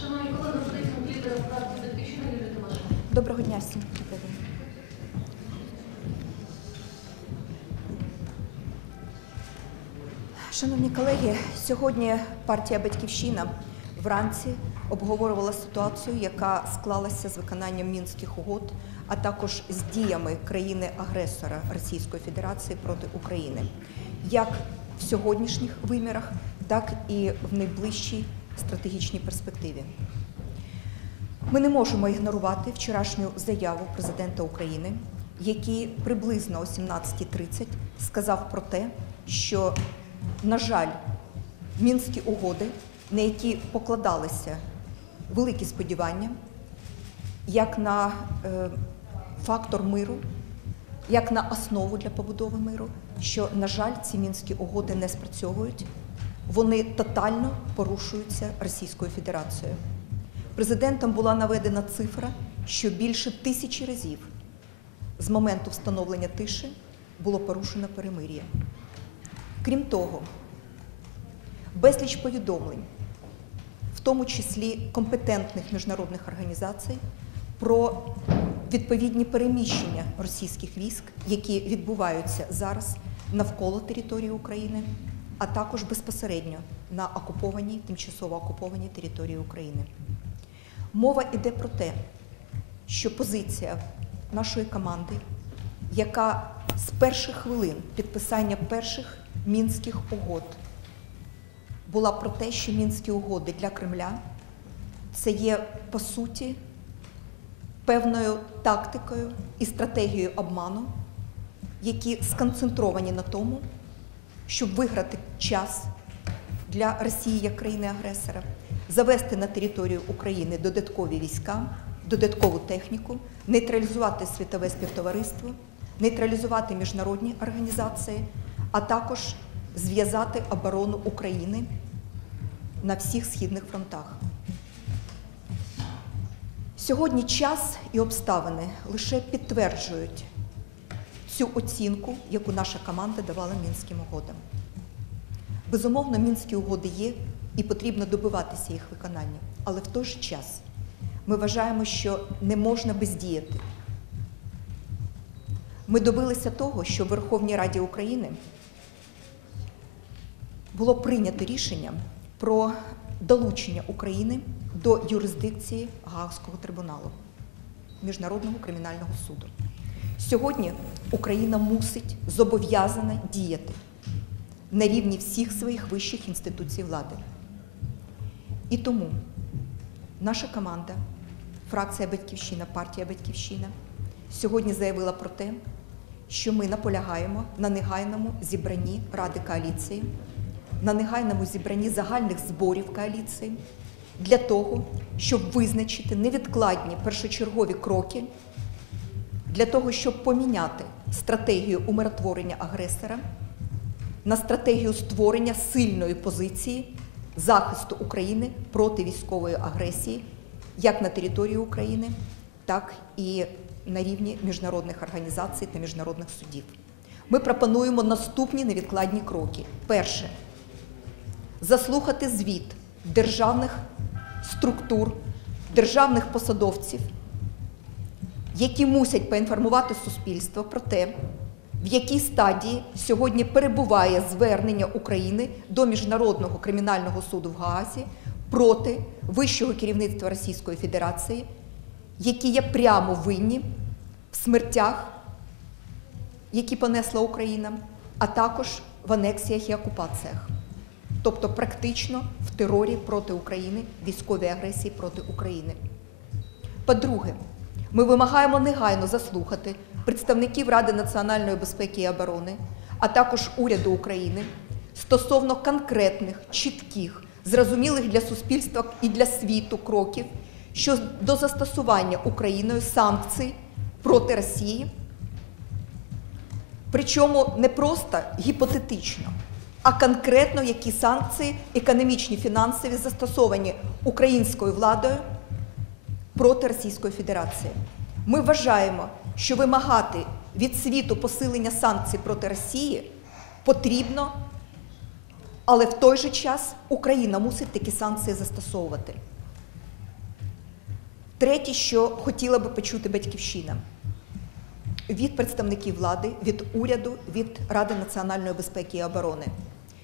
Шановні колеги, запитання лідера фракції «Батьківщина» Юлії Тимошенко. Доброго дня всім. Шановні колеги, сьогодні партія Батьківщина вранці обговорювала ситуацію, яка склалася з виконанням мінських угод, а також з діями країни-агресора Російської Федерації проти України, як в сьогоднішніх вимірах, так і в найближчій стратегічній перспективі. Ми не можемо ігнорувати вчорашню заяву президента України, який приблизно о 17.30 сказав про те, що, на жаль, мінські угоди, на які покладалися великі сподівання, як на е, фактор миру, як на основу для побудови миру, що, на жаль, ці мінські угоди не спрацьовують, вони тотально порушуються Російською Федерацією. Президентом була наведена цифра, що більше тисячі разів з моменту встановлення тиші було порушено перемир'я. Крім того, безліч повідомлень, в тому числі компетентних міжнародних організацій, про відповідні переміщення російських військ, які відбуваються зараз навколо території України, а також безпосередньо на окупованій, тимчасово окупованій території України. Мова йде про те, що позиція нашої команди, яка з перших хвилин підписання перших мінських угод була про те, що мінські угоди для Кремля це є по суті певною тактикою і стратегією обману, які сконцентровані на тому, щоб виграти час для Росії як країни-агресора, завести на територію України додаткові війська, додаткову техніку, нейтралізувати світове співтовариство, нейтралізувати міжнародні організації, а також зв'язати оборону України на всіх східних фронтах. Сьогодні час і обставини лише підтверджують цю оцінку, яку наша команда давала мінським угодам. Безумовно, мінські угоди є і потрібно добиватися їх виконання. Але в той же час ми вважаємо, що не можна бездіяти. Ми добилися того, що в Верховній Раді України було прийнято рішення про долучення України до юрисдикції Гаагського трибуналу Міжнародного кримінального суду. Сьогодні Україна мусить зобов'язана діяти на рівні всіх своїх вищих інституцій влади. І тому наша команда, фракція Батьківщина, партія Батьківщина, сьогодні заявила про те, що ми наполягаємо на негайному зібранні Ради коаліції, на негайному зібранні загальних зборів коаліції для того, щоб визначити невідкладні першочергові кроки для того, щоб поміняти стратегію умиротворення агресора на стратегію створення сильної позиції захисту України проти військової агресії як на території України, так і на рівні міжнародних організацій та міжнародних судів. Ми пропонуємо наступні невідкладні кроки. Перше заслухати звіт державних структур, державних посадовців, які мусять поінформувати суспільство про те, в якій стадії сьогодні перебуває звернення України до Міжнародного кримінального суду в Гаазі проти вищого керівництва Російської Федерації, які є прямо винні в смертях, які понесла Україна, а також в анексіях і окупаціях, тобто практично в терорі проти України, військовій агресії проти України. По-друге, ми вимагаємо негайно заслухати представників Ради національної безпеки і оборони, а також уряду України стосовно конкретних, чітких, зрозумілих для суспільства і для світу кроків щодо застосування Україною санкцій проти Росії. Причому не просто гіпотетично, а конкретно які санкції економічні, фінансові застосовані українською владою проти Російської Федерації. Ми вважаємо, що вимагати від світу посилення санкцій проти Росії потрібно, але в той же час Україна мусить такі санкції застосовувати. Третє, що хотіла би почути батьківщина від представників влади, від уряду, від Ради національної безпеки і оборони.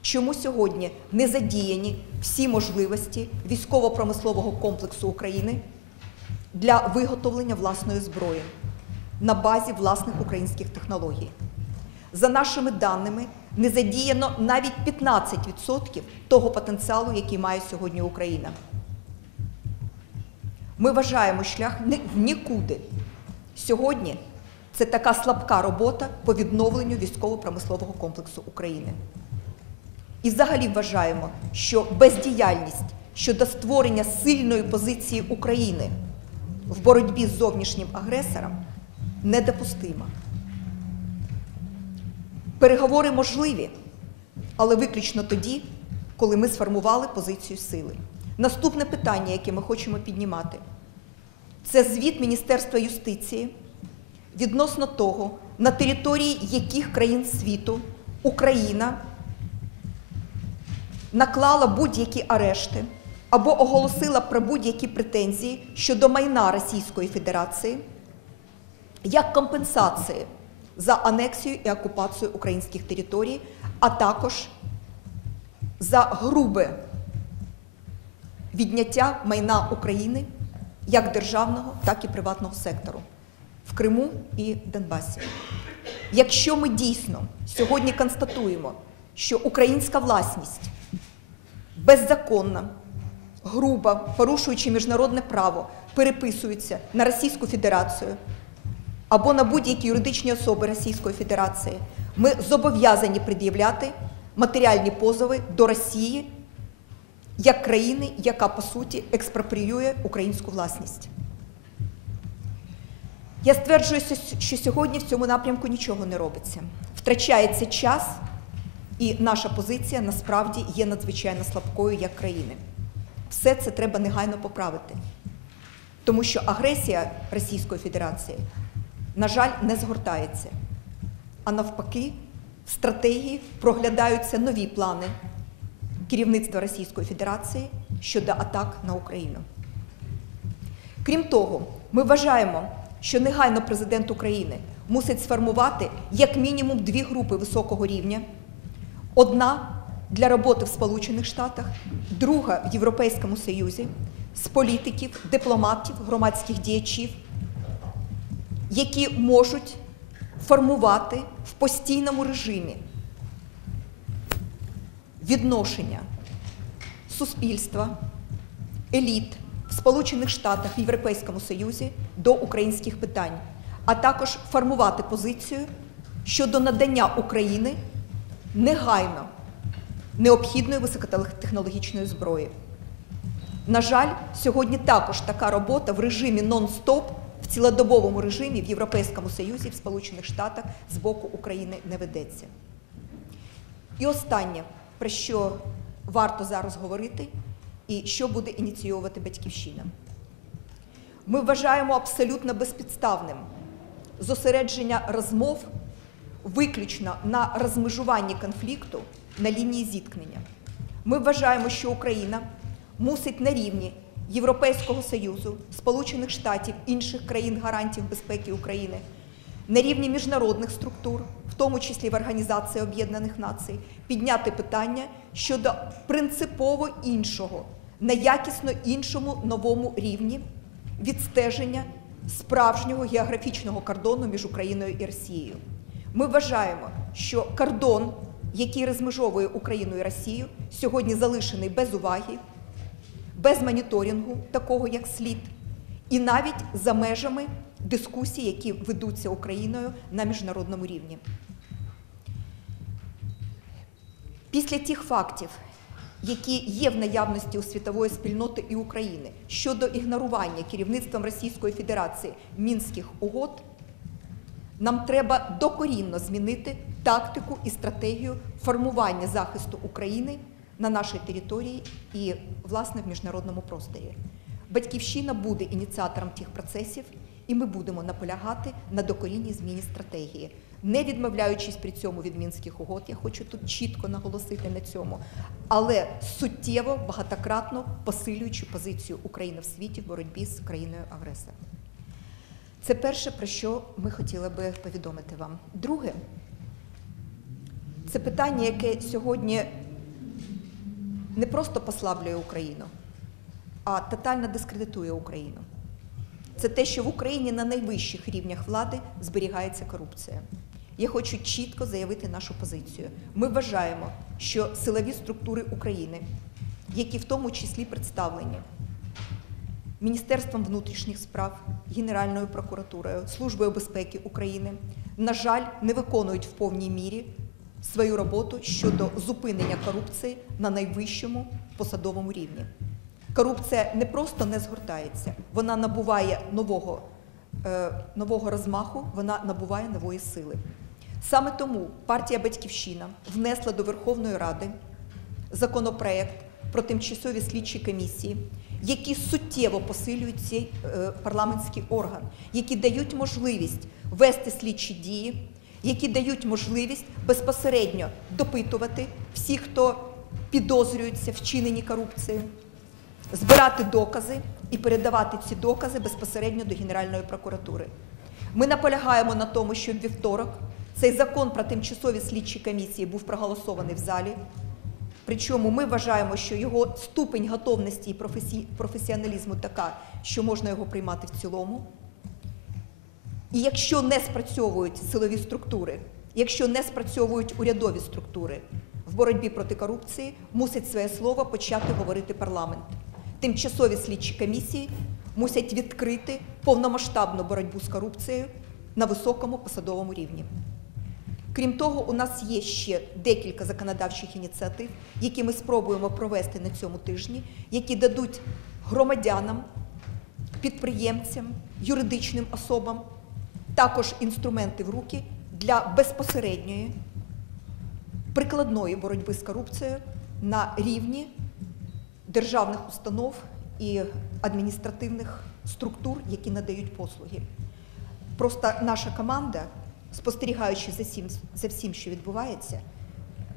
Чому сьогодні не задіяні всі можливості військово-промислового комплексу України для виготовлення власної зброї на базі власних українських технологій? За нашими даними, не задіяно навіть 15% того потенціалу, який має сьогодні Україна. Ми вважаємо шлях в нікуди. Сьогодні це така слабка робота по відновленню військово-промислового комплексу України. І взагалі вважаємо, що бездіяльність щодо створення сильної позиції України в боротьбі з зовнішнім агресором недопустима. Переговори можливі, але виключно тоді, коли ми сформували позицію сили. Наступне питання, яке ми хочемо піднімати, це звіт Міністерства юстиції відносно того, на території яких країн світу Україна наклала будь-які арешти або оголосила про будь-які претензії щодо майна Російської Федерації як компенсації за анексію і окупацію українських територій, а також за грубе відняття майна України як державного, так і приватного сектору в Криму і Донбасі. Якщо ми дійсно сьогодні констатуємо, що українська власність беззаконна, грубо, порушуючи міжнародне право, переписується на Російську Федерацію або на будь-які юридичні особи Російської Федерації, ми зобов'язані пред'являти матеріальні позови до Росії як країни, яка по суті експропріює українську власність. Я стверджую, що сьогодні в цьому напрямку нічого не робиться. Втрачається час, і наша позиція насправді є надзвичайно слабкою як країни. Все це треба негайно поправити. Тому що агресія Російської Федерації, на жаль, не згортається. А навпаки, в стратегії проглядаються нові плани керівництва Російської Федерації щодо атак на Україну. Крім того, ми вважаємо, що негайно президент України мусить сформувати як мінімум дві групи високого рівня: одна для роботи в Сполучених Штатах, друга в Європейському Союзі з політиків, дипломатів, громадських діячів, які можуть формувати в постійному режимі відношення суспільства, еліт в Сполучених Штатах, в Європейському Союзі до українських питань, а також формувати позицію щодо надання України негайно необхідної високотехнологічної зброї. На жаль, сьогодні також така робота в режимі нон-стоп, в цілодобовому режимі в Європейському Союзі, в Сполучених Штатах з боку України не ведеться. І останнє, про що варто зараз говорити, і що буде ініційовувати батьківщина. Ми вважаємо абсолютно безпідставним зосередження розмов виключно на розмежуванні конфлікту на лінії зіткнення. Ми вважаємо, що Україна мусить на рівні Європейського Союзу, Сполучених Штатів, інших країн гарантів безпеки України, на рівні міжнародних структур, в тому числі в Організації Об'єднаних Націй, підняти питання щодо принципово іншого, на якісно іншому новому рівні відстеження справжнього географічного кордону між Україною і Росією. Ми вважаємо, що кордон, який розмежовує Україну і Росію, сьогодні залишений без уваги, без моніторингу, такого як слід, і навіть за межами дискусій, які ведуться Україною на міжнародному рівні. Після тих фактів, які є в наявності у світової спільноти і України щодо ігнорування керівництвом Російської Федерації мінських угод, нам треба докорінно змінити тактику і стратегію формування захисту України на нашій території і, власне, в міжнародному просторі. Батьківщина буде ініціатором тих процесів, і ми будемо наполягати на докорінній зміні стратегії, не відмовляючись при цьому від мінських угод. Я хочу тут чітко наголосити на цьому, але суттєво багатократно посилюючи позицію України в світі в боротьбі з країною агресором. Це перше, про що ми хотіли би повідомити вам. Друге, це питання, яке сьогодні не просто послаблює Україну, а тотально дискредитує Україну. Це те, що в Україні на найвищих рівнях влади зберігається корупція. Я хочу чітко заявити нашу позицію. Ми вважаємо, що силові структури України, які в тому числі представлені Міністерством внутрішніх справ, Генеральною прокуратурою, Службою безпеки України, на жаль, не виконують в повній мірі свою роботу щодо зупинення корупції на найвищому посадовому рівні. Корупція не просто не згортається, вона набуває нового, е, нового розмаху, вона набуває нової сили. Саме тому партія Батьківщина внесла до Верховної Ради законопроект про тимчасові слідчі комісії, які суттєво посилюють цей е, парламентський орган, які дають можливість вести слідчі дії, які дають можливість безпосередньо допитувати всіх, хто підозрюється вчиненні корупції, збирати докази і передавати ці докази безпосередньо до Генеральної прокуратури. Ми наполягаємо на тому, що вівторок цей закон про тимчасові слідчі комісії був проголосований в залі. Причому ми вважаємо, що його ступень готовності і професі- професіоналізму така, що можна його приймати в цілому. І якщо не спрацьовують силові структури, якщо не спрацьовують урядові структури в боротьбі проти корупції, мусить своє слово почати говорити парламент. Тимчасові слідчі комісії мусять відкрити повномасштабну боротьбу з корупцією на високому посадовому рівні. Крім того, у нас є ще декілька законодавчих ініціатив, які ми спробуємо провести на цьому тижні, які дадуть громадянам, підприємцям, юридичним особам також інструменти в руки для безпосередньої прикладної боротьби з корупцією на рівні державних установ і адміністративних структур, які надають послуги. Просто наша команда, спостерігаючи за всім, за всім, що відбувається,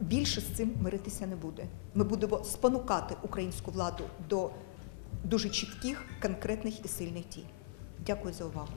більше з цим миритися не буде. Ми будемо спонукати українську владу до дуже чітких, конкретних і сильних дій. Дякую за увагу.